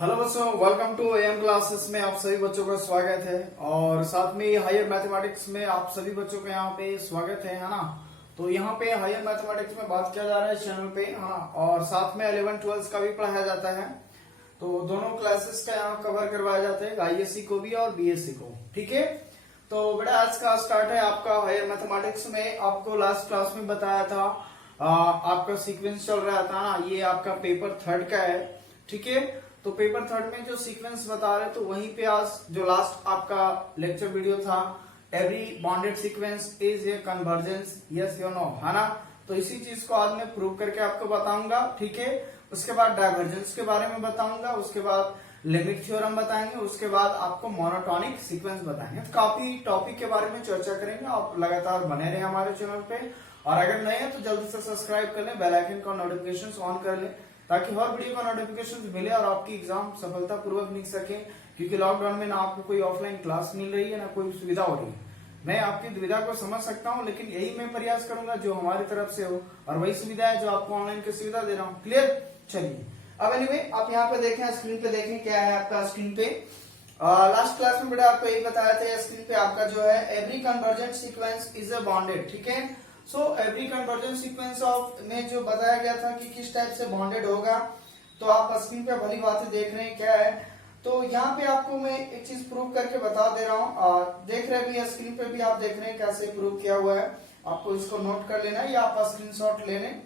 Hello बच्चों, welcome to M classes में आप सभी बच्चों का स्वागत है। और साथ में हायर मैथमेटिक्स में आप सभी बच्चों का यहाँ पे स्वागत है ना। तो यहाँ पे हायर मैथमेटिक्स में बात किया जा रहा है चैनल पे, है ना। और साथ में 11-12 का भी पढ़ाया जाता है। तो दोनों क्लासेस का यहाँ कवर करवाया जाता है, आईएससी को भी और बीएससी को। ठीक है, तो बेटा आज का स्टार्ट है आपका हायर मैथमेटिक्स में। आपको लास्ट क्लास में बताया था आपका सीक्वेंस चल रहा था ना, ये आपका पेपर 3 का है। ठीक है, तो पेपर 3 में जो सीक्वेंस बता रहे तो वहीं पे आज जो लास्ट आपका लेक्चर वीडियो था, every bonded sequence is a convergence, yes या नो, है ना। तो इसी चीज को आज मैं प्रूव करके आपको बताऊंगा। ठीक है, उसके बाद डाइवर्जेंस के बारे में बताऊंगा, उसके बाद लिमिट थ्योरम बताएंगे, उसके बाद आपको मोनोटोनिक सीक्वेंस बताएंगे। तो काफी टॉपिक के बारे में चर्चा करेंगे। आप लगातार बने रहे हमारे चैनल पे, और अगर नए हैं तो जल्दी से सब्सक्राइब कर लें, बेल आइकन का नोटिफिकेशन ऑन कर लें, ताकि हर वीडियो का नोटिफिकेशन मिले और आपकी एग्जाम सफलतापूर्वक लिख सके। क्योंकि लॉकडाउन में ना आपको कोई ऑफलाइन क्लास मिल रही है, ना कोई सुविधा हो रही है। मैं आपकी दुविधा को समझ सकता हूं, लेकिन यही मैं प्रयास करूंगा जो हमारी तरफ से हो, और वही सुविधा है जो आपको ऑनलाइन की सुविधा दे रहा हूँ। क्लियर? चलिए, अब एनीवे आप यहाँ पे देखें, स्क्रीन पे देखें क्या है आपका स्क्रीन पे। लास्ट क्लास में बेटा आपको यही बताया था, स्क्रीन पे आपका जो है every convergent sequence is a bonded. ठीक है, so every convergent sequence of में जो बताया गया था कि किस टाइप से बॉन्डेड होगा, तो आप स्क्रीन पे भली बातें देख रहे हैं क्या है। तो यहाँ पे आपको मैं एक चीज प्रूव करके बता दे रहा हूँ। देख रहे भी स्क्रीन पे भी आप देख रहे हैं कैसे प्रूव किया हुआ है। आपको इसको नोट कर लेना या आप स्क्रीनशॉट ले लें।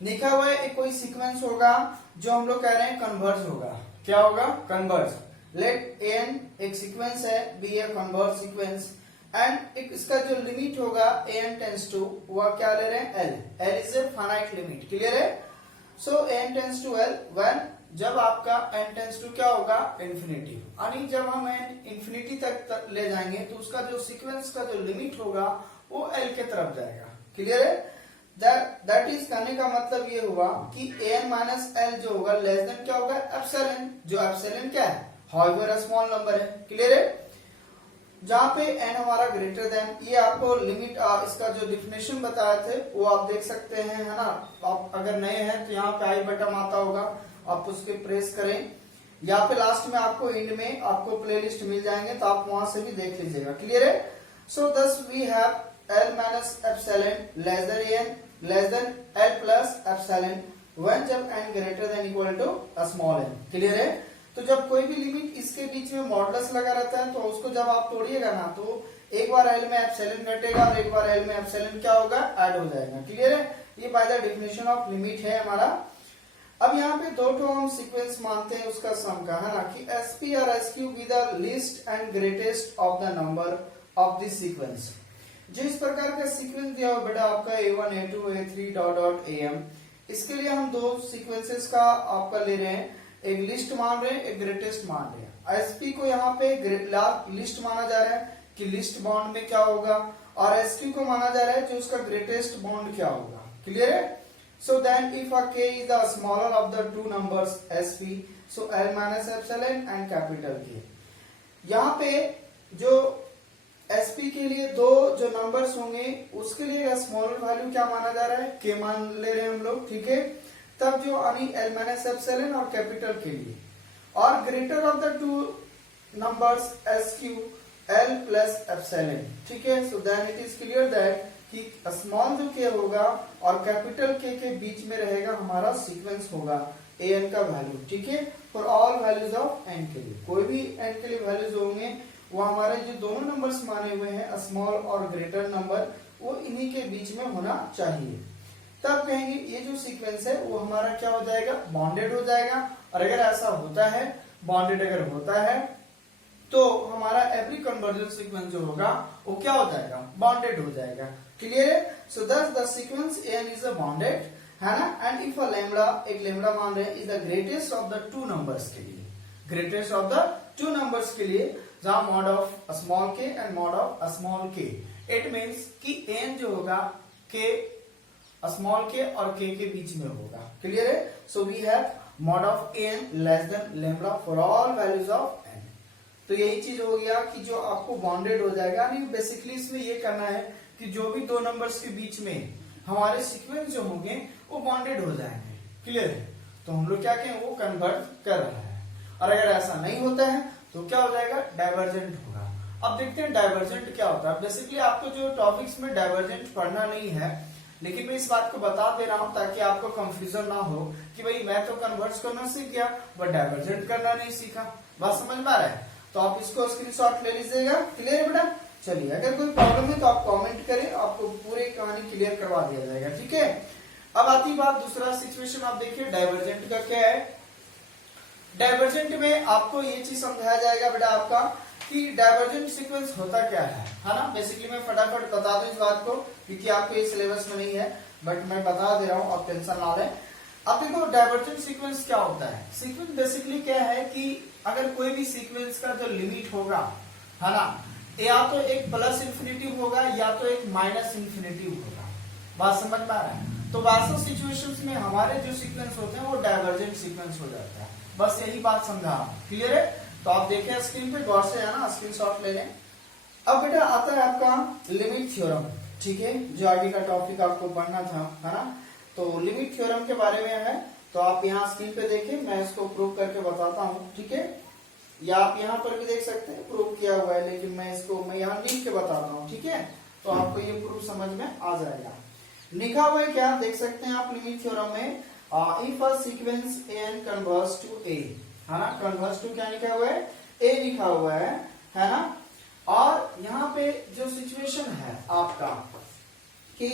लिखा हुआ है एक कोई सीक्वेंस होगा जो हम लोग कह रहे हैं कन्वर्ज होगा। क्या होगा? कन्वर्ज। लेट एन एक सीक्वेंस है, be a converge sequence, and एक इसका जो लिमिट होगा एन टेंस टू, वह क्या ले रहे हैं? L. L is a finite limit. Clear है? So n tends to L when, जब आपका एन टेंस टू क्या होगा? इन्फिनिटी। यानी जब हम एन इन्फिनिटी तक ले जाएंगे तो उसका जो सीक्वेंस का जो लिमिट होगा वो एल के तरफ जाएगा। क्लियर है? दैट इज कहने का मतलब ये हुआ कि एन माइनस एल जो होगा लेस देन क्या होगा? एप्सिलॉन। जो एप्सिलॉन क्या है? हाउएवर स्मॉल नंबर है। क्लियर है? जहां पे n हमारा ग्रेटर देन, ये आपको लिमिट इसका जो डिफिनेशन बताए थे वो आप देख सकते हैं, है ना। आप अगर नए हैं तो यहाँ पे आई बटन आता होगा, आप उसके प्रेस करें। यहाँ पे लास्ट में आपको एंड में आपको प्लेलिस्ट मिल जाएंगे, तो आप वहां से भी देख लीजिएगा। क्लियर है? So thus we have L minus epsilon less than n less than L plus epsilon when जब n greater than equal to small n। Clear है? तो जब कोई भी लिमिट इसके बीच में मॉडुलस लगा रहता है, तो उसको जब आप तोड़िएगा ना, तो एक बार एल में एप्सिलॉन घटेगा और एक बार एल में एप्सिलॉन क्या होगा? ऐड हो जाएगा। क्लियर है? ये by the definition of limit है हमारा। अब यहाँ पे दो ठो हम सीक्वेंस मानते हैं उसका सम का, है ना, कि एसपी और SQ be the least and greatest of the number of this sequence. जो इस प्रकार का सीक्वेंस दिया हुआ बेटा आपका A1 A2 A3 dot dot AM, इसके लिए हम दो सीक्वेंसेस का आपका ले रहे हैं, एक लिस्ट मान रहे हैं, एक ग्रेटेस्ट मान रहे हैं। एसपी को यहाँ पे लिस्ट माना जा रहा है कि लिस्ट बॉन्ड में क्या होगा, और एसक्यू को माना जा रहा है जो उसका ग्रेटेस्ट बॉन्ड क्या होगा। क्लियर है? So then if a k is the smaller of the two numbers sp, so l minus epsilon and capital K। यहाँ पे जो sp के लिए दो जो नंबर्स होंगे उसके लिए स्मॉलर वैल्यू क्या माना जा रहा है? k मान ले रहे हैं हम लोग। ठीक है, तब जो यानी l माइनस एप्सिलॉन और कैपिटल के लिए, और greater of the two numbers sq l plus epsilon. ठीक है, so then it is clear that कि स्मॉल जो k होगा और कैपिटल K के बीच में रहेगा हमारा सीक्वेंस होगा an का वैल्यू। ठीक है, for all values of n के लिए, कोई भी n के लिए वैल्यूज होंगे वो हमारे जो दोनों नंबर्स माने हुए हैं स्मॉल और ग्रेटर नंबर, वो इन्हीं के बीच में होना चाहिए। तब कहेंगे ये जो सीक्वेंस है वो हमारा क्या हो जाएगा? बॉन्डेड हो जाएगा। और अगर ऐसा होता है, बॉन्डेड अगर होता है, तो हमारा एवरी कन्वर्जेंट सीक्वेंस जो होगा वो क्या हो जाएगा? बॉन्डेड हो जाएगा। क्लियर है? So thus the sequence n is a bounded, है ना। एंड इफ अ लैम्बडा, एक लैम्बडा मान रहे हैं, is the greatest of the two numbers के लिए, greatest of the two numbers के लिए, जहां mod of small k and mod of small k, it means कि n जो होगा k स्मॉल k और k के बीच में होगा। क्लियर है? So we have mod of n less than lambda for all values of n। तो यही चीज हो गया कि जो आपको बॉन्डेड हो जाएगा। यानी बेसिकली इसमें ये करना है कि जो भी दो नंबर्स के बीच में हमारे सीक्वेंस जो होंगे वो बॉन्डेड हो जाएंगे। क्लियर है? तो हम लोग क्या कहें, वो कन्वर्ट कर रहा है। और अगर ऐसा नहीं होता है तो क्या हो जाएगा, डाइवर्जेंट होगा। अब देखते हैं डाइवर्जेंट क्या होता है। बेसिकली आपको जो टॉपिक्स में डाइवर्जेंट पढ़ना नहीं है, लेकिन मैं इस बात को बता दे रहा हूं ताकि आपको कंफ्यूजन ना हो कि भाई मैं तो कन्वर्ट करना सीख गया बट डाइवर्जेंट करना नहीं सीखा। बात समझ में आ रहा है? तो आप इसको स्क्रीनशॉट ले लीजिएगा। क्लियर है बेटा? चलिए, अगर कोई प्रॉब्लम है तो आप कमेंट करें, आपको पूरी कहानी क्लियर करवा दिया जाएगा। ठीक है, अब आती बात दूसरा सिचुएशन। आप देखिए डाइवर्जेंट का क्या है। डाइवर्जेंट में आपको ये चीज समझाया जाएगा बेटा आपका कि डाइवर्जेंट सीक्वेंस होता क्या है ना। बेसिकली मैं फटाफट बता दूं इस बात को, क्योंकि आपको ये सिलेबस में नहीं है, बट मैं बता दे रहा हूं, आप टेंशन ना लें। अब देखो डाइवर्जेंट सीक्वेंस क्या होता है। सीक्वेंस बेसिकली क्या है कि अगर कोई भी सीक्वेंस का जो लिमिट होगा है ना, या तो एक प्लस इंफिनिटी होगा या तो एक माइनस इंफिनिटी होगा। बात समझ में आ रहा है? तो वैसे सिचुएशंस में हमारे जो सीक्वेंस होते हैं वो डाइवर्जेंट सीक्वेंस हो जाता है। बस यही बात समझा। क्लियर है? तो आप देखें स्क्रीन पे गौर से, है ना, स्क्रीनशॉट ले लें। अब बेटा आता है आपका लिमिट थ्योरम। ठीक है, जो आगे का टॉपिक आपको पढ़ना था, है ना। तो लिमिट थ्योरम के बारे में है, तो आप यहाँ स्क्रीन पे देखें, मैं इसको प्रूव करके बताता हूँ। ठीक है, या आप यहाँ पर भी देख सकते हैं, प्रूव किया हुआ है, लेकिन मैं यहाँ लिख के बताता हूँ। ठीक है, तो आपको ये प्रूफ समझ में आ जाएगा। लिखा हुआ है क्या, देख सकते हैं आप लिमिट थ्योरम में, if a sequence n converges to a, है ना। कन्वर्स टू क्या लिखा हुआ है, ए लिखा हुआ है ना। और यहाँ पे जो सिचुएशन है आपका कि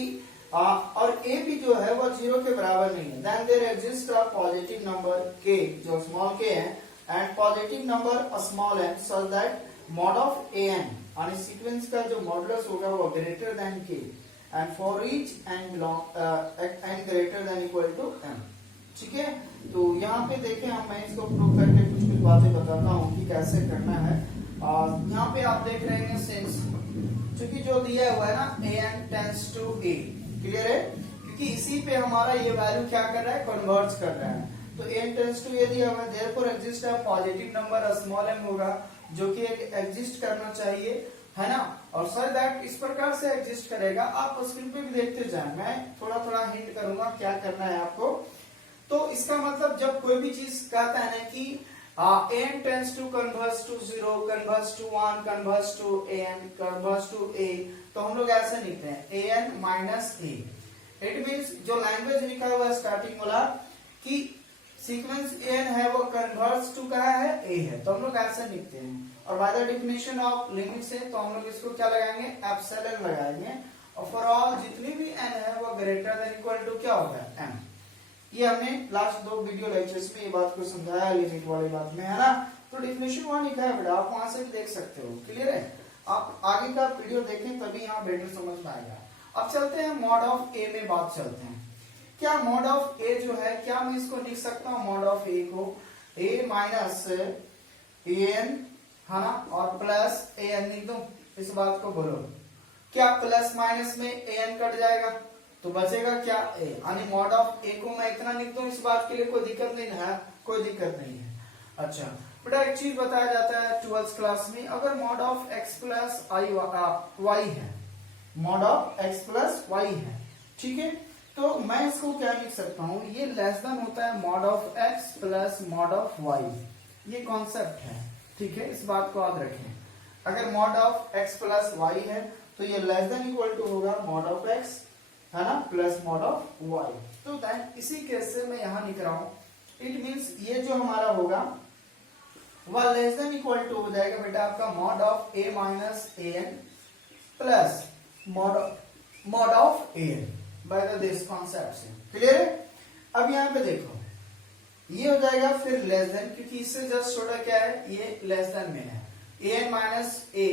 और ए भी जो है वो 0 के बराबर नहीं है, then there exist a positive number के, जो स्मॉल के है, and positive number small N, so that mod of A N, और इस सीक्वेंस का जो मॉडुलस होगा वो greater than K, and for each N N greater than equal to M. ठीक है, तो यहाँ पे देखें हम, मैं इसको प्रूव करके कुछ कुछ बातें बताता हूँ कि कैसे करना है। यहाँ पे आप देख रहे हैं सिंस, क्योंकि जो दिया हुआ है ना a n tends to a, clear है, क्योंकि इसी पे हमारा ये वैल्यू क्या कर रहा है, कन्वर्ट कर रहा है। तो ए एन टेंस टू ए दिया हुआ है, देयरफॉर एग्जिस्ट है पॉजिटिव नंबर स्मॉल एन होगा, जो कि एग्जिस्ट करना चाहिए, है ना। और सर दैट इस प्रकार से एग्जिस्ट करेगा। आप स्क्रीन पे भी देखते जाएं, मैं थोड़ा थोड़ा हिंट करूंगा क्या करना है आपको। तो इसका मतलब जब कोई भी चीज कहता है ना कि n tends to converge to 0, converge to 1, converge to an, converge to a, तो हम लोग ऐसे लिखते हैं an minus a। It means जो लैंग्वेज लिखा हुआ है स्टार्टिंग वाला कि सीक्वेंस n है वो कन्वर्ज टू कहा है a है, तो हम लोग ऐसे लिखते हैं। और by the definition of limit से तो हम लोग इसको क्या लगाएंगे, एप्सिलॉन लगाएंगे, और फॉर ऑल जितनी भी n है वो ग्रेटर देन इक्वल टू क्या होगा, m। ये हमने लास्ट 2 वीडियो लेक्चर्स में ये बात को समझाया लिमिट वाली बात में, है ना। तो डेफिनेशन वहां लिखा है बेटा, आप वहां से भी देख सकते हो। क्लियर है? आप आगे का वीडियो देखें तभी यहाँ बेटर समझ में आएगा। अब चलते हैं मॉड ऑफ ए में बात चलते हैं। क्या मॉड ऑफ ए जो है, क्या मैं इसको लिख सकता हूँ मॉड ऑफ ए को ए माइनस ए एन, है ना, और प्लस ए एन लिख दूं? इस बात को बोलो, क्या प्लस माइनस में ए एन कट जाएगा तो बचेगा क्या, ए। यानी मॉड ऑफ ए को मैं इतना लिख दूं, इस बात के लिए कोई दिक्कत नहीं है, कोई दिक्कत नहीं है। अच्छा बेटा, एक चीज बताया जाता है 12th क्लास में, अगर mod of x plus Y है, mod of x plus Y है, ठीक है, तो मैं इसको क्या लिख सकता हूँ, ये लेस देन होता है mod of x plus mod of Y. ये कॉन्सेप्ट है, ठीक है, इस बात को याद रखें। अगर mod of x plus Y है तो ये लेस देन इक्वल टू होगा मॉड ऑफ एक्स, है ना, प्लस मॉड ऑफ वाई। तो देन इसी केस से मैं यहां लिख रहा हूं, इट मींस ये जो हमारा होगा वह लेस देन इक्वल टू हो जाएगा बेटा आपका mod of A minus A N plus mod of A N by the this concept से। क्लियर है? अब यहां पे देखो ये हो जाएगा फिर लेस देन, क्योंकि इससे जस्ट छोटा क्या है, ये लेस देन में है, ए एन माइनस ए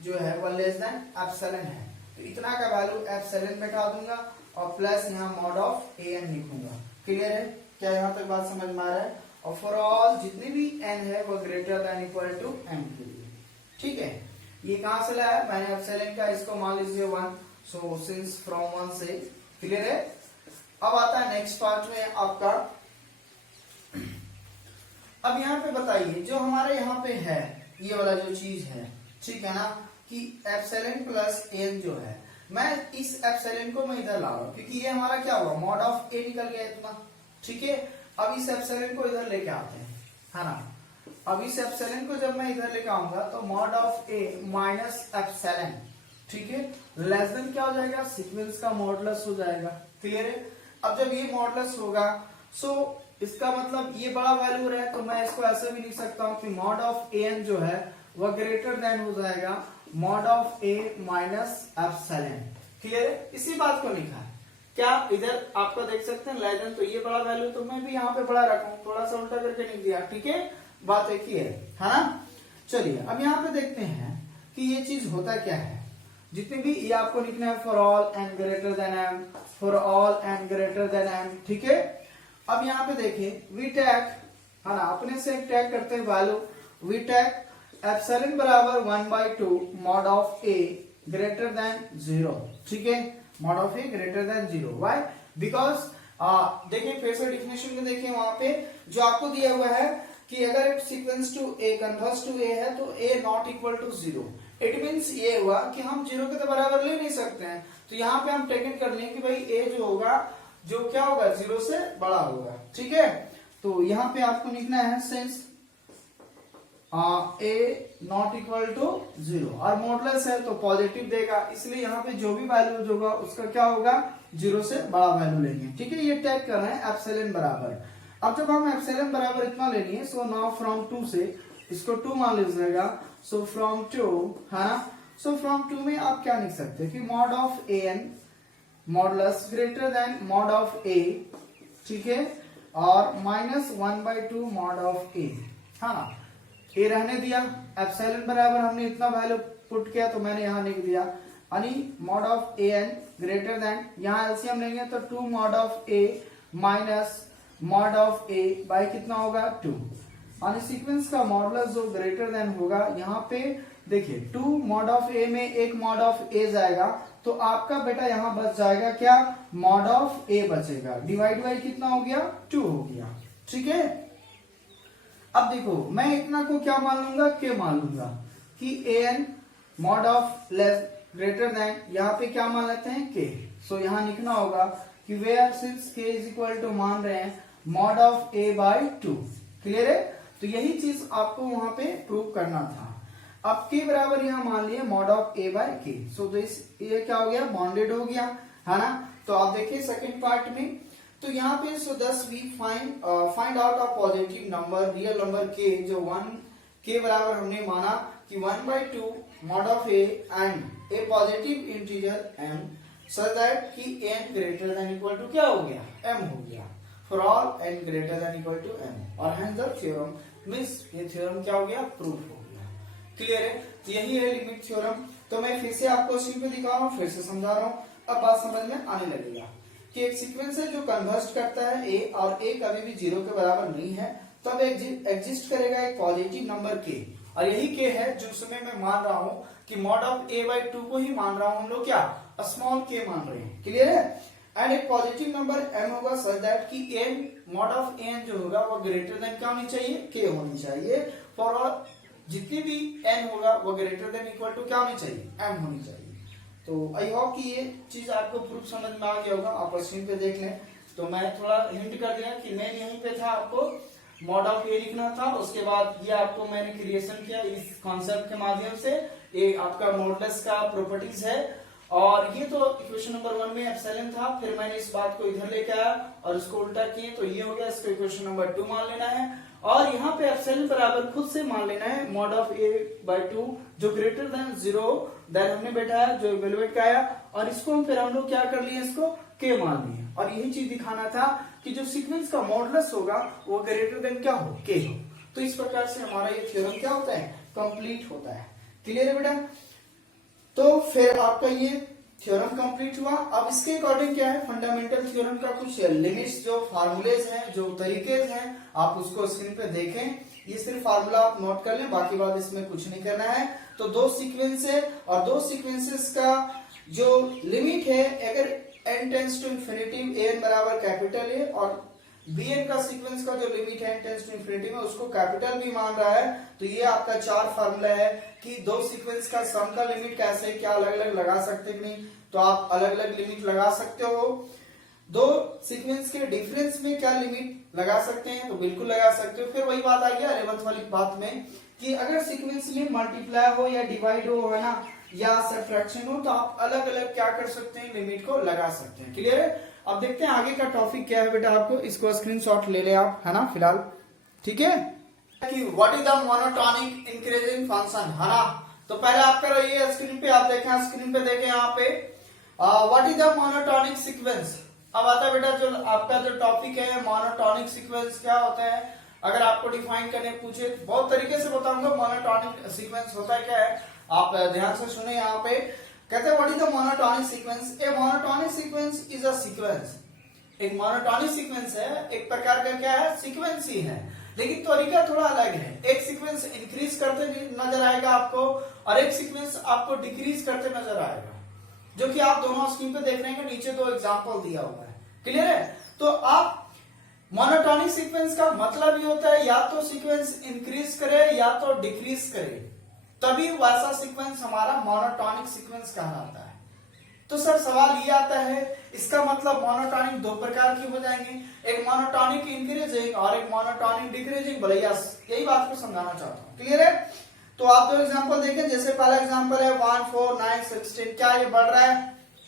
जो है वह लेस देन एप्सिलॉन है, तो इतना का वैल्यू एप्सिलॉन बैठा दूंगा और प्लस यहाँ मॉड ऑफ ए एन लिखूंगा। क्लियर है? क्या यहाँ तक बात समझ में आ रहा है? और फॉर ऑल जितनी भी n है वो greater than equal to m के लिए। ठीक है, ये कहां से लाया, मैंने एप्सिलॉन का इसको मान लीजिए 1, सो सिंस फ्रॉम 1 से। क्लियर है? अब आता है नेक्स्ट पार्ट में आपका, अब यहाँ पे बताइए जो हमारे यहाँ पे है ये वाला जो चीज है, ठीक है ना, कि एप्सिलॉन प्लस n जो है, मैं इस एप्सिलॉन को मैं इधर ला रहा हूं क्योंकि ये हमारा क्या हुआ, मॉड ऑफ a निकल गया इतना। ठीक है, अब इस एप्सिलॉन को इधर लेके आते हैं, है ना। अब इस एप्सिलॉन को जब मैं इधर लेके आऊंगा तो mod of A minus epsilon, ठीक है, लेस देन क्या हो जाएगा, सीक्वेंस का मॉडुलस हो जाएगा। क्लियर है? अब जब ये मॉडुलस होगा सो इसका मतलब ये बड़ा वैल्यू रहा है, तो मैं इसको ऐसे भी लिख सकता हूं कि मॉड ऑफ ए एन जो है वह ग्रेटर देन हो जाएगा mod of A minus epsilon. Clear है? इसी बात को लिखा है। क्या इधर आपको देख सकते हैं लेस देन, तो ये बड़ा वैल्यू तो मैं भी यहाँ पे बड़ा रखूं, थोड़ा सा उल्टा करके लिख दिया। ठीक है, बात एक ही है ना। चलिए अब यहाँ पे देखते हैं कि ये चीज होता क्या है। जितने भी ये आपको लिखना है for all N greater than M, for all N greater than M. ठीक है, अब यहाँ पे देखिए वी टैग है ना, अपने से टैग करते हैं वैल्यू, वी टैग एप्सिलॉन बराबर 1/2 mod of A greater than 0। ठीक है, mod of A greater than 0। Why? Because देखिए फिर से डिफिनेशन में देखिए वहां पे जो आपको दिया हुआ है कि अगर sequence to a converges to a है तो a not equal to 0। It means ये हुआ कि हम 0 के तो बराबर ले नहीं सकते हैं, तो यहाँ पे हम टेकन कर लें कि भाई ए जो होगा जो क्या होगा 0 से बड़ा होगा। ठीक है, तो यहाँ पे आपको लिखना है since A not equal to 0 और मॉडुलस है तो पॉजिटिव देगा, इसलिए यहाँ पे जो भी वैल्यू होगा उसका क्या होगा 0 से बड़ा वैल्यू लेंगे। ठीक है, ये टैग कर रहे हैं एप्सिलॉन बराबर। अब जब हम एप्सिलॉन बराबर इतना ले लिए सो नाउ फ्रॉम 2 से इसको 2 मान लीजिएगा, सो फ्रॉम 2 है ना, सो फ्रॉम 2 में आप क्या लिख सकते हैं कि mod of A n modulus greater than mod of a, ठीक है, और माइनस 1/2 मॉड ऑफ ए, है ना। ए रहने दिया, एप्सिलॉन बराबर हमने इतना वैल्यू पुट किया तो मैंने यहां लिख दिया, यानी mod of A N greater than, यहां एलसीएम लेंगे तो 2 mod of A minus mod of A by कितना होगा 2, और सीक्वेंस का मॉडुलस जो ग्रेटर देन होगा यहाँ पे देखिए 2 मॉड ऑफ ए में एक मॉड ऑफ ए जाएगा तो आपका बेटा यहाँ बच जाएगा क्या, मॉड ऑफ ए बचेगा, डिवाइड बाई कितना हो गया 2 हो गया। ठीक है, अब देखो मैं इतना को क्या मान लूंगा, के मान लूंगा कि a n mod of less greater than, यहाँ पे क्या मान लेते हैं के, सो यहाँ लिखना होगा कि वेयर सिंस के इज इक्वल टू मान रहे हैं mod of A by 2। Clear है, तो यही चीज आपको वहां पे प्रूव करना था। अब के बराबर यहाँ मान लिया मॉड ऑफ ए बाय के, सो दिस ये क्या हो गया, बॉन्डेड हो गया, है ना। तो आप देखिए सेकंड पार्ट में, तो यहाँ पे so thus we find out a positive number real number के, जो 1 के बराबर हमने माना कि 1/2 mod of a and a positive integer m such that कि n greater than equal to क्या हो गया, एम हो गया, for all N greater than equal to m, और हेंस द थ्योरम मींस ये थ्योरम क्या हो गया, प्रूफ हो गया। क्लियर है, तो यही है लिमिट थ्योरम। तो मैं फिर से आपको स्क्रीन पे दिखा रहा हूँ, फिर से समझा रहा हूँ, अब बात समझ में आने लगेगा कि एक सीक्वेंस है जो कन्वर्ज करता है ए, और ए कभी भी 0 के बराबर नहीं है, तब एग्जिस्ट करेगा एक पॉजिटिव नंबर के, और यही के है जो समय मैं मान रहा हूँ कि मॉड ऑफ ए बाई 2 को ही मान रहा हूँ, हम लोग क्या स्मॉल के मान रहे हैं। क्लियर है, एंड एक पॉजिटिव नंबर m होगा सच दैट कि n मॉड ऑफ n जो होगा वो ग्रेटर देन क्या होनी चाहिए, k होनी चाहिए, फॉर ऑल जितनी भी n होगा वो ग्रेटर देन इक्वल टू क्या होनी चाहिए, m होनी चाहिए। तो आई होप कि ये चीज आपको प्रूफ समझ में आ गया होगा, आप स्क्रीन पे देख लें। तो मैं थोड़ा हिंट कर दिया कि मैं यहीं पे था, आपको मॉड ऑफ ए लिखना था, उसके बाद ये आपको मैंने क्रिएशन किया इस कॉन्सेप्ट के माध्यम से, ये आपका मॉडुलस का प्रॉपर्टीज है, और ये तो इक्वेशन नंबर 1 में एप्सिलॉन था, फिर मैंने इस बात को इधर लेके आया और इसको उल्टा किए तो ये हो गया, इसको इक्वेशन नंबर 2 मान लेना है, और यहाँ पे एप्सिलॉन बराबर खुद से मान लेना है मॉड ऑफ ए बाई 2 जो ग्रेटर देन 0 दैट हमने बैठाया, जो इवेलुएट का आया, और इसको फिर हम लोग क्या कर लिए, इसको के मान लिए, और यही चीज दिखाना था कि जो सीक्वेंस का मॉडुलस होगा वो ग्रेटर देन क्या हो, के हो। तो इस प्रकार से हमारा ये थ्योरम क्या होता है, कंप्लीट होता है। क्लियर है बेटा, तो फिर आपका ये थ्योरम कंप्लीट हुआ। अब इसके अकॉर्डिंग क्या है, फंडामेंटल थ्योरम का कुछ लिमिट्स, जो फार्मूलेज हैं, जो तरीके हैं, आप उसको स्क्रीन पे देखें। ये सिर्फ फार्मूला आप नोट कर लें, बाकी बात इसमें कुछ नहीं करना है। तो दो सीक्वेंस है, और दो सीक्वेंसेस का जो लिमिट है, अगर n tends to infinity a n बराबर कैपिटल ए, और bn का सीक्वेंस का जो लिमिट है n टेंस टू इंफिनिटी में, उसको कैपिटल भी मान रहा है। तो ये आपका 4 फार्मूला है कि दो सीक्वेंस का सम का लिमिट कैसे, क्या अलग अलग लगा सकते कि नहीं, तो आप अलग अलग लिमिट लगा सकते हो। दो सीक्वेंस के डिफरेंस में क्या लिमिट लगा सकते हैं? तो बिल्कुल लगा सकते हो। फिर वही बात आ गया 11th वाली बात में कि अगर सीक्वेंस में मल्टीप्लाई हो या डिवाइड हो, है ना, या सब्ट्रैक्शन हो, तो आप अलग अलग क्या कर सकते हैं? लिमिट को लगा सकते हैं। क्लियर है? अब देखते हैं आगे का टॉपिक क्या है बेटा। आपको इसको स्क्रीनशॉट ले ले आप, है ना, फिलहाल। ठीक है कि what is the monotonic increasing function, है ना। तो पहले आप करो ये स्क्रीन पे, आप देखें स्क्रीन पे, देखें यहाँ पे what is the monotonic sequence. अब आता है बेटा जो आपका जो टॉपिक है मोनोटोनिक सीक्वेंस क्या होता है। अगर आपको डिफाइन करने पूछे बहुत तरीके से बताऊंगा मोनोटोनिक सीक्वेंस होता है क्या है। आप ध्यान से सुने। यहाँ पे कहते हैं what is the monotonic sequence. A monotonic sequence is a sequence. एक मोनोटोनिक सीक्वेंस है, एक प्रकार का क्या है? सीक्वेंस ही है, लेकिन तरीका थोड़ा अलग है। एक सीक्वेंस इंक्रीज करते नजर आएगा आपको और एक सीक्वेंस आपको डिक्रीज करते नजर आएगा, जो कि आप दोनों स्क्रीन पे देख रहे हैं। नीचे दो एग्जांपल दिया हुआ है। क्लियर है? तो आप मोनोटोनिक सीक्वेंस का मतलब ये होता है या तो सीक्वेंस इंक्रीज करे या तो डिक्रीज करे, तभी वैसा सीक्वेंस हमारा मोनोटोनिक सीक्वेंस कहलाता है। तो सर सवाल ये आता है, इसका मतलब मोनोटोनिक दो प्रकार के हो जाएंगे, एक मोनोटोनिक इंक्रीजिंग और एक मोनोटोनिक डिक्रीजिंग। बोले यस, यही बात को समझाना चाहता हूँ। क्लियर है? तो आप दो एग्जांपल देखें। जैसे पहला एग्जांपल है 1 4 9 16। क्या ये बढ़ रहा है?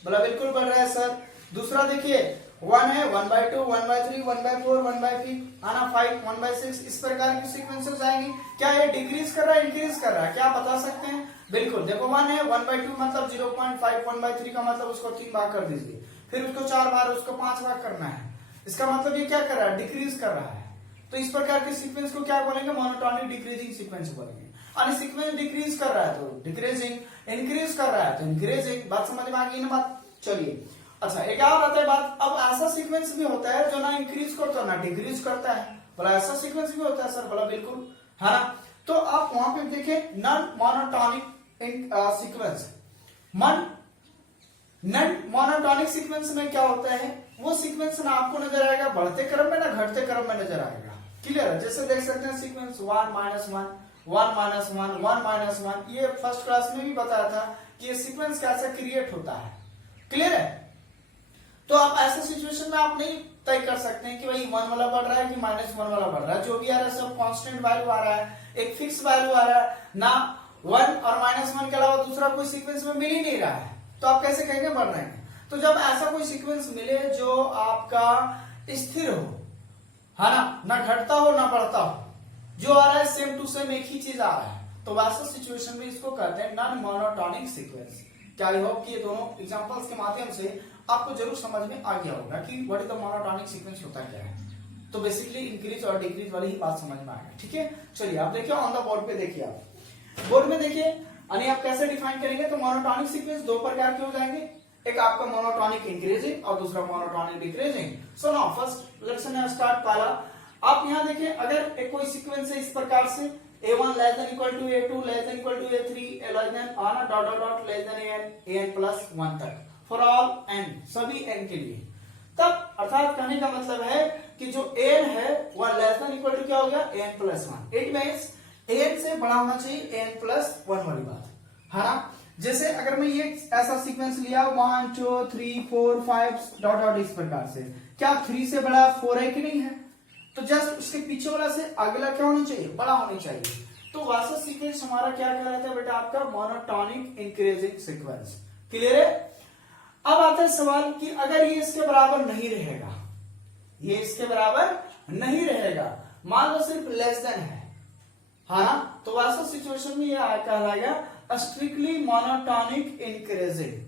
बोला बिल्कुल बढ़ रहा है सर। दूसरा देखिए 1 है, 1/2, 1/3, 1/4, 1/5, आना 5, 1/6। इस प्रकार की सीक्वेंसेस आएंगी। क्या ये डिक्रीज कर रहा है, इंक्रीज कर रहा है? क्या बता सकते हैं? बिल्कुल। देखो 1 है, 1/2 मतलब 0.5, 1/3 का मतलब उसको 3 भाग कर दीजिए, फिर उसको 4 बार, उसको 5 भाग करना है। इसका मतलब ये क्या कर रहा है? डिक्रीज कर रहा है। तो इस प्रकार के सीक्वेंस को क्या बोलेंगे? मोनोटोनिक डिक्रीजिंग सीक्वेंस बोलेंगे। और सीक्वेंस डिक्रीज कर रहा है तो डिक्रीजिंग, इंक्रीज कर रहा है तो इंक्रीजिंग। बात समझ में आ गई ना बात? चलिए अच्छा, एक और आता है बात। अब ऐसा सीक्वेंस भी होता है जो ना इंक्रीज करता है ना डिक्रीज करता है। बोला ऐसा सीक्वेंस भी होता है सर? बोला बिल्कुल, है ना। तो आप वहां पे देखें non monotonic sequence. Non monotonic sequence में क्या होता है? वो सीक्वेंस ना आपको नजर आएगा बढ़ते क्रम में ना घटते क्रम में नजर आएगा। क्लियर है? जैसे देख सकते हैं सीक्वेंस 1 -1 1 -1 1 -1। ये फर्स्ट क्लास में भी बताया था कि ये सीक्वेंस कैसे क्रिएट होता है। क्लियर है? तो आप ऐसे सिचुएशन में आप नहीं तय कर सकते हैं कि भाई 1 वाला बढ़ रहा है कि -1 वाला बढ़ रहा है। जो भी आ रहा है सब कांस्टेंट वैल्यू आ रहा है, एक फिक्स वैल्यू आ रहा है ना। 1 और -1 के अलावा दूसरा कोई सीक्वेंस में मिल ही नहीं रहा है, तो आप कैसे कहेंगे बढ़ रहे हैं? तो जब ऐसा कोई सीक्वेंस मिले जो आपका स्थिर हो, है ना घटता हो ना बढ़ता हो, जो आ रहा है सेम टू सेम एक ही चीज आ रहा है, तो वैसा सिचुएशन में इसको कहते हैं नॉन मोनोटोनिक सीक्वेंस। क्या आई होप कि ये दोनों एग्जांपल्स के माध्यम से आपको जरूर समझ में आ गया होगा कि what is the monotonic sequence होता क्या है। तो बेसिकली इंक्रीज और डिक्रीज वाली ही बात समझ में आ गई। ठीक है, चलिए आप देखिए ऑन द बोर्ड पे। देखिए आप बोर्ड में देखिए, यानी आप कैसे डिफाइन करेंगे? तो मोनोटोनिक सीक्वेंस दो प्रकार के हो जाएंगे, एक आपका मोनोटोनिक इंक्रीजिंग और दूसरा monotonic decreasing. So now first let's start. पहला आप यहाँ देखिए, अगर एक कोई सीक्वेंस है इस प्रकार से a1 less than equal to a2 less than equal to a3 less than आना dot dot dot less than an plus 1 तक, फॉर ऑल n, सभी n के लिए। तब अर्थात कहने का मतलब है कि जो an है वह लेस देन इक्वल टू क्या हो गया? an plus 1। It means an से बड़ा होना चाहिए an प्लस 1 वाली बात, है ना। जैसे अगर मैं ये ऐसा सीक्वेंस लिया 1 2 3 4 5 डॉट डॉट इस प्रकार से, क्या 3 से बड़ा 4 है कि नहीं है? तो जस्ट उसके पीछे वाला से अगला क्या होना चाहिए? बड़ा होना चाहिए। तो वैसा सीक्वेंस हमारा क्या कहलाता है बेटा? आपका मोनोटोनिक इंक्रीजिंग सीक्वेंस। क्लियर है? अब आता है सवाल कि अगर ये इसके बराबर नहीं रहेगा, ये इसके बराबर नहीं रहेगा, मान लो सिर्फ लेस देन है, हाँ ना, तो वैसा सिचुएशन में यह कहलाएगा स्ट्रिक्टली मोनोटोनिक इंक्रीजिंग।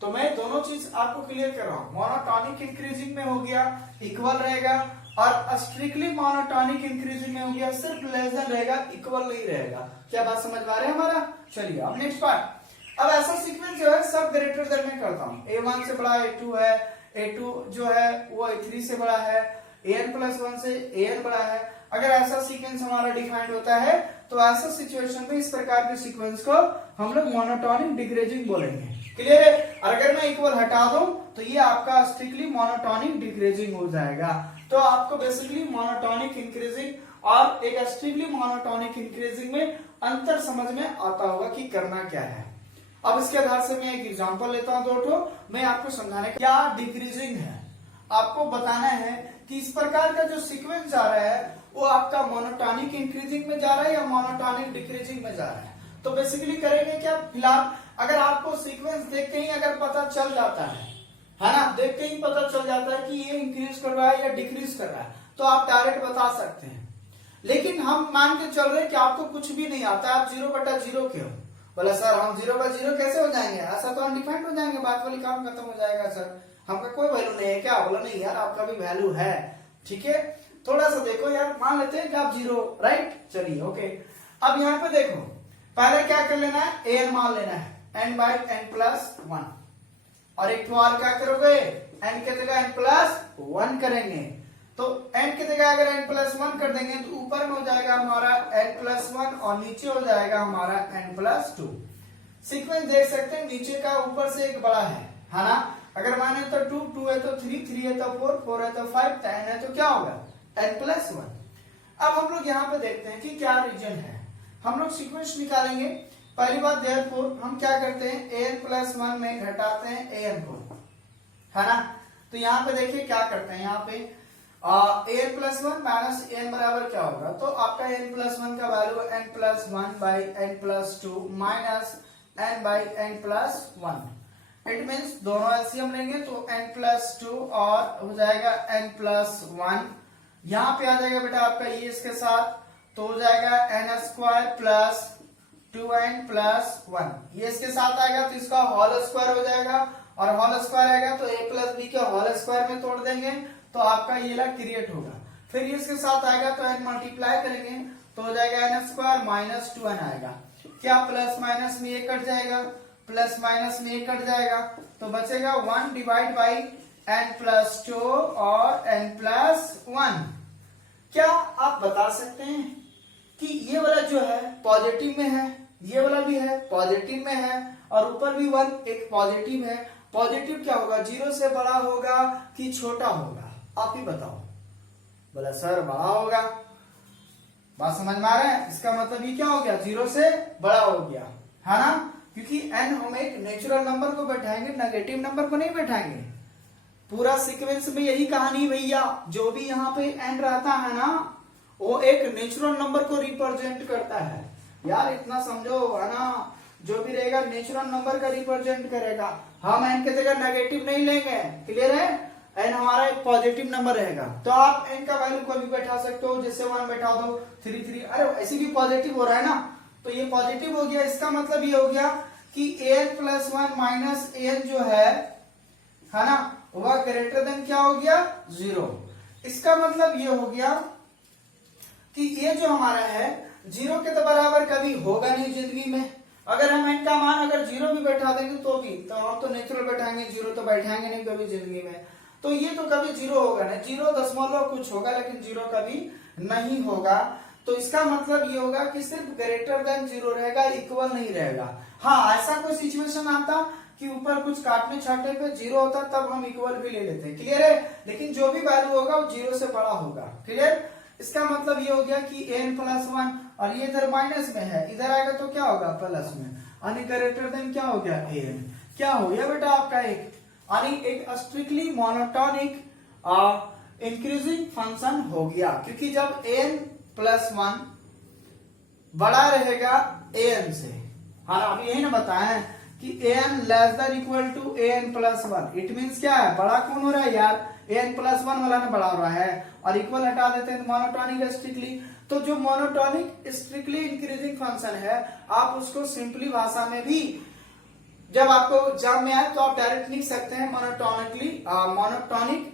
तो मैं दोनों चीज आपको क्लियर कर रहा हूं। मोनोटोनिक इंक्रीजिंग में हो गया इक्वल रहेगा, और स्ट्रिक्टली मोनोटोनिक इंक्रीजिंग में हो गया सिर्फ लेस देन रहेगा, इक्वल नहीं रहेगा। क्या बात समझ में आ रहा है हमारा? चलिए अब नेक्स्ट पार्ट। अब ऐसा सीक्वेंस जो है सब ग्रेटर देन में करता हूं। a1 से बड़ा a2 है, a2 जो है वो a3 से बड़ा है, an प्लस 1 से an बड़ा है। अगर ऐसा सीक्वेंस हमारा डिफाइंड होता है तो ऐसा सिचुएशन में इस प्रकार के सीक्वेंस को हम लोग मोनोटोनिक डिक्रीजिंग बोलेंगे। क्लियर है? और अगर मैं इक्वल हटा दूं तो ये आपका स्ट्रिक्टली मोनोटोनिक डिक्रीजिंग हो जाएगा। तो आपको बेसिकली मोनोटोनिक इंक्रीजिंग और एक स्ट्रिक्टली मोनोटोनिक इंक्रीजिंग में अंतर समझ में आता होगा कि करना क्या है। अब इसके आधार से मैं एक एग्जांपल लेता हूं, दो ठो, मैं आपको समझाने क्या डिक्रीजिंग है। आपको बताना है कि इस प्रकार का जो सीक्वेंस जा रहा है वो आपका मोनोटॉनिक इंक्रीजिंग में जा रहा है या मोनोटॉनिक डिक्रीजिंग में जा रहा है। तो बेसिकली करेंगे क्या, फिलहाल अगर आपको सीक्वेंस देख के ही अगर पता चल जाता है ना, देख के ही पता चल जाता है कि ये इंक्रीज कर रहा है या डिक्रीज कर रहा है, तो आप डायरेक्ट बता सकते हैं। लेकिन हम मान के चल रहे हैं कि आपको कुछ भी नहीं आता, आप 0/0 के हो। बोला सर हम 0/0 कैसे हो जाएंगे, ऐसा तो अनडिफाइंड हो जाएंगे, बात वाली काम खत्म हो जाएगा सर, हमका कोई वैल्यू नहीं है क्या। बोला नहीं यार, आपका भी वैल्यू है, ठीक है। थोड़ा सा देखो यार, मान लेते हैं कि आप 0, राइट, चलिए ओके। अब यहाँ पे देखो, पहले क्या कर लेना है, an मान लेना है, n/n+1, और एक बार क्या करोगे, n की जगह n+1 करेंगे, तो n की जगह अगर n+1 कर देंगे तो ऊपर में हो जाएगा हमारा n+1 और नीचे हो जाएगा हमारा n+2। सीक्वेंस देख सकते हैं, नीचे का ऊपर से एक बड़ा है ना, अगर माने तो 2, 2 है तो 3, 3 है तो 4, 4 है तो 5, 10 है तो क्या होगा n+1। अब हम लोग यहाँ पे देखते हैं कि क्या रीजन है, हम लोग सीक्वेंस निकालेंगे। पहली बात देयरफॉर हम क्या करते हैं, an+1 में घटाते हैं an को, है ना। तो यहाँ पे देखिए क्या करते हैं, यहाँ पे an+1 माइनस n बराबर क्या होगा, तो आपका n+1 का value n+1/n+2 minus n/n+1। It means दोनों एलसीएम लेंगे तो n+2 और हो जाएगा n+1। यहाँ पे आ जाएगा बेटा आपका ये इसके साथ, तो हो जाएगा n² + 2n+1। ये इसके साथ आएगा तो इसका होल स्क्वायर हो जाएगा, और होल स्क्वायर आएगा तो a + b के होल स्क्वायर में तोड़ देंगे तो आपका ये ला क्रिएट होगा। फिर ये इसके साथ आएगा तो n मल्टीप्लाई करेंगे तो हो जाएगा n² - 2n आएगा। क्या प्लस माइनस में ये कट जाएगा, प्लस माइनस में ये कट जाएगा तो बचेगा 1/n+2 और n+1। क्या आप बता सकते हैं कि ये वाला जो है पॉजिटिव में है, ये वाला भी है पॉजिटिव में है, और ऊपर भी 1 एक पॉजिटिव है। पॉजिटिव क्या होगा, 0 से बड़ा होगा कि छोटा होगा, आप ही बताओ। बोला सर बड़ा होगा, बात समझ में आ रहा है, इसका मतलब ये क्या हो गया, 0 से बड़ा हो गया, है ना, क्योंकि n हम एक नेचुरल नंबर को बैठाएंगे, नेगेटिव नंबर को नहीं बैठाएंगे। पूरा सीक्वेंस में यही कहानी भैया, जो भी यहाँ पे n रहता है ना वो एक नेचुरल नंबर को रिप्रेजेंट करता है। यार इतना समझो, है ना, जो भी रहेगा नेचुरल नंबर का रिप्रेजेंट करेगा। हम n की जगह नेगेटिव नहीं लेंगे, क्लियर है, n हमारा एक पॉजिटिव नंबर रहेगा। तो आप n का वैल्यू को भी बैठा सकते हो, जैसे 1 बैठा दो, 3, 3, अरे ऐसे भी पॉजिटिव हो रहा है ना, तो ये पॉजिटिव हो गया। इसका मतलब ये हो गया कि an+1 माइनस an जो है ना, वह ग्रेटर देन क्या हो गया, 0। इसका मतलब ये हो गया कि ये जो हमारा है 0 के तो बराबर कभी होगा नहीं जिंदगी में। अगर हम n का मान अगर 0 भी बैठा देंगे तो भी, तो हम तो नेचुरल बैठाएंगे, 0 तो बैठाएंगे नहीं कभी जिंदगी में, तो ये तो कभी 0 होगा नहीं, 0 कुछ होगा लेकिन 0 कभी नहीं होगा। तो इसका मतलब ये होगा कि सिर्फ ग्रेटर देन 0 रहेगा, इक्वल नहीं रहेगा। हाँ, ऐसा कोई सिचुएशन आता कि ऊपर कुछ काटने छाटने पे 0 होता तब हम इक्वल भी ले लेते हैं, क्लियर है, लेकिन जो भी वैल्यू होगा वो 0 से बड़ा होगा, क्लियर। इसका मतलब ये हो गया कि n+1 और ये इधर माइनस में है, इधर आएगा तो क्या होगा, प्लस में, यानी ग्रेटर देन क्या हो गया, an। क्या हो गया बेटा आपका एक, यानी एक स्ट्रिक्टली मोनोटोनिक इंक्रीजिंग फंक्शन हो गया, क्योंकि जब n+1 बड़ा रहेगा an से, हाँ अभी यही ना बताया कि an < an+1। इट मीन्स क्या है, बड़ा कौन हो रहा है यार, an+1 वाला ने बड़ा हो रहा है, और इक्वल हटा देते हैं मोनोटोनिक स्ट्रिक्टली। तो जो मोनोटोनिक स्ट्रिक्टली इंक्रीजिंग फंक्शन है, आप उसको सिंपली भाषा में भी जब आपको एग्जाम में आए तो आप डायरेक्ट लिख सकते हैं मोनोटोनिक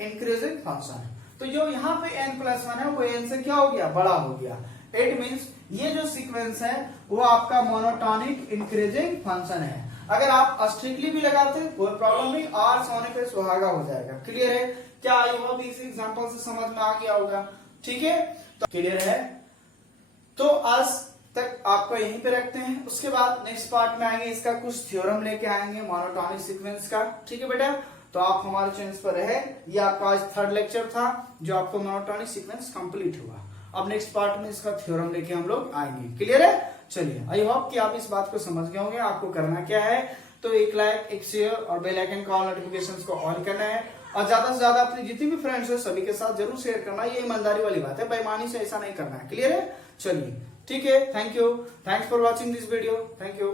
इंक्रीजिंग फंक्शन। तो जो यहाँ पे n+1 है वो n से क्या हो गया, बड़ा हो गया। इट मीन्स ये जो सीक्वेंस है वो आपका मोनोटोनिक इंक्रीजिंग फंक्शन है। अगर आप स्ट्रिक्टली भी लगाते हैं कोई प्रॉब्लम नहीं, आर होने पे सुहागा हो जाएगा, क्लियर है। क्या यह भी इस एग्जांपल से समझ में आ गया होगा, ठीक है, तो क्लियर है। तो आज तक आपको यहीं पे रखते हैं, उसके बाद नेक्स्ट पार्ट में आएंगे, इसका कुछ थ्योरम लेके आएंगे मोनोटोनिक सीक्वेंस का, ठीक है बेटा। तो आप हमारे चैनल पर रहे, ये आपका आज 3rd लेक्चर था जो आपको मोनोटोनिक सीक्वेंस कंप्लीट हुआ। अब नेक्स्ट पार्ट में इसका थ्योरम लेके हम लोग आएंगे, क्लियर है। चलिए, आई होप कि आप इस बात को समझ गए होंगे। आपको करना क्या है, तो एक लाइक, एक शेयर और बेल आइकन का ऑल नोटिफिकेशंस को ऑन करना है, और ज्यादा से ज्यादा अपनी जितनी भी फ्रेंड्स है सभी के साथ जरूर शेयर करना, ये ईमानदारी वाली बात है, बेईमानी से ऐसा नहीं करना है। क्लियर है? चलिए ठीक है, thank you, thanks for watching this video, thank you.